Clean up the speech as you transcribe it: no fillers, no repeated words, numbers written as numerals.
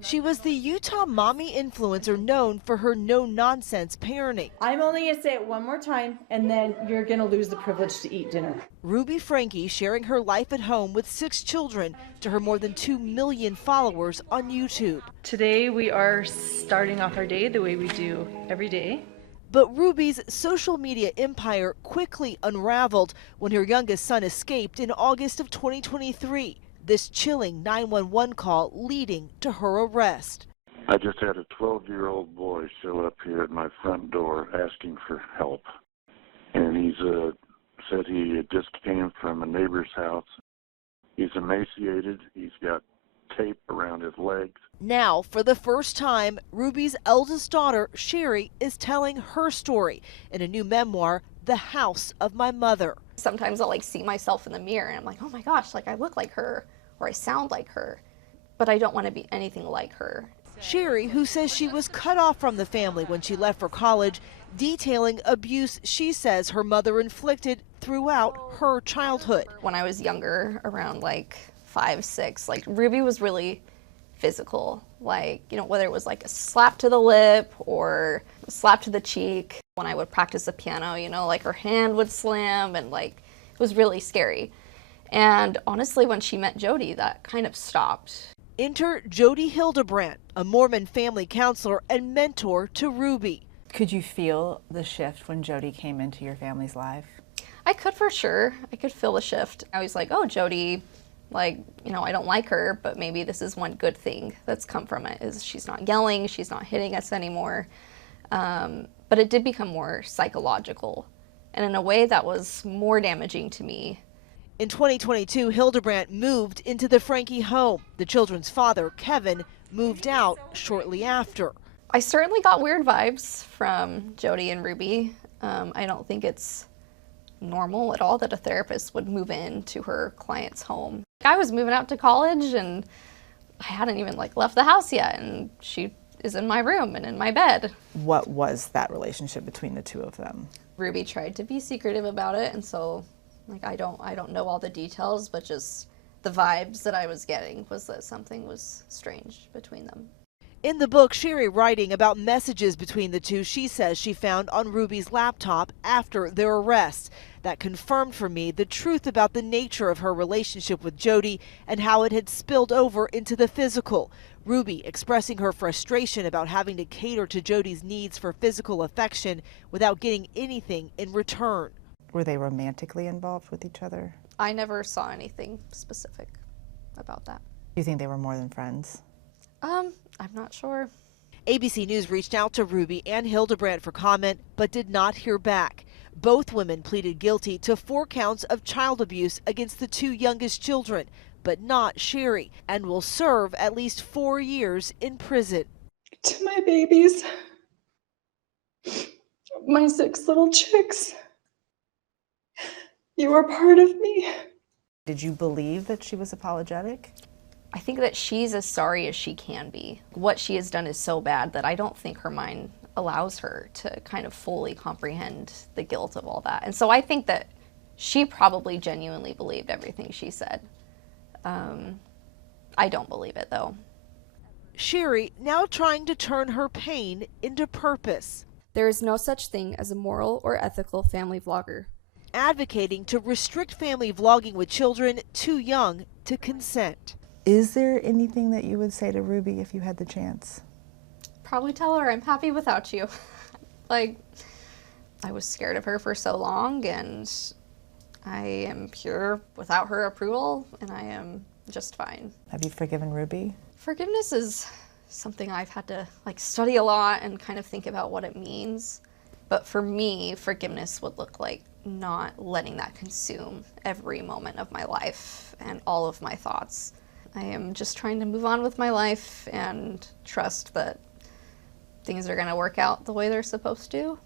She was the Utah mommy influencer known for her no-nonsense parenting. I'm only going to say it one more time, and then you're going to lose the privilege to eat dinner. Ruby Franke sharing her life at home with 6 children to her more than 2 million followers on YouTube. Today we are starting off our day the way we do every day. But Ruby's social media empire quickly unraveled when her youngest son escaped in August of 2023. This chilling 911 call leading to her arrest. I just had a 12-year-old boy show up here at my front door asking for help. And he's said he just came from a neighbor's house. He's emaciated. He's got tape around his legs. Now, for the first time, Ruby's eldest daughter, Shari, is telling her story in a new memoir, The House of My Mother. Sometimes I'll see myself in the mirror and I'm like, oh my gosh, I look like her or I sound like her, but I don't want to be anything like her. Shari, who says she was cut off from the family when she left for college, detailing abuse she says her mother inflicted throughout her childhood. When I was younger, around 5, 6, Ruby was really physical, whether it was a slap to the lip or a slap to the cheek. When I would practice the piano, her hand would slam and it was really scary. And honestly, when she met Jody, that kind of stopped. Enter Jody Hildebrandt, a Mormon family counselor and mentor to Ruby. Could you feel the shift when Jody came into your family's life? I could, for sure. I could feel the shift. I was like, oh, Jody, I don't like her, but maybe this is one good thing that's come from it, is she's not yelling, she's not hitting us anymore. But it did become more psychological, and in a way that was more damaging to me. In 2022, Hildebrandt moved into the Franke home. The children's father, Kevin, moved out shortly after. I certainly got weird vibes from Jody and Ruby. I don't think it's normal at all that a therapist would move into her client's home. I was moving out to college and I hadn't even left the house yet, and she is in my room and in my bed. What was that relationship between the two of them? Ruby tried to be secretive about it, and so I don't know all the details, but just the vibes that I was getting was that something was strange between them. In the book, Shari writing about messages between the two she says she found on Ruby's laptop after their arrest. That confirmed for me the truth about the nature of her relationship with Jody and how it had spilled over into the physical. Ruby expressing her frustration about having to cater to Jody's needs for physical affection without getting anything in return. Were they romantically involved with each other? I never saw anything specific about that. Do you think they were more than friends? I'm not sure. ABC News reached out to Ruby and Hildebrandt for comment, but did not hear back. Both women pleaded guilty to 4 counts of child abuse against the 2 youngest children, but not Shari, and will serve at least 4 years in prison. To my babies, my 6 little chicks, you are part of me. Did you believe that she was apologetic? I think that she's as sorry as she can be. What she has done is so bad that I don't think her mind allows her to kind of fully comprehend the guilt of all that. And so I think that she probably genuinely believed everything she said. I don't believe it, though. Shari now trying to turn her pain into purpose. There is no such thing as a moral or ethical family vlogger. Advocating to restrict family vlogging with children too young to consent. Is there anything that you would say to Ruby if you had the chance? Probably tell her I'm happy without you. I was scared of her for so long, and I am pure without her approval, and I am just fine. Have you forgiven Ruby? Forgiveness is something I've had to study a lot and kind of think about what it means. But for me, forgiveness would look like not letting that consume every moment of my life and all of my thoughts. I am just trying to move on with my life and trust that things are going to work out the way they're supposed to.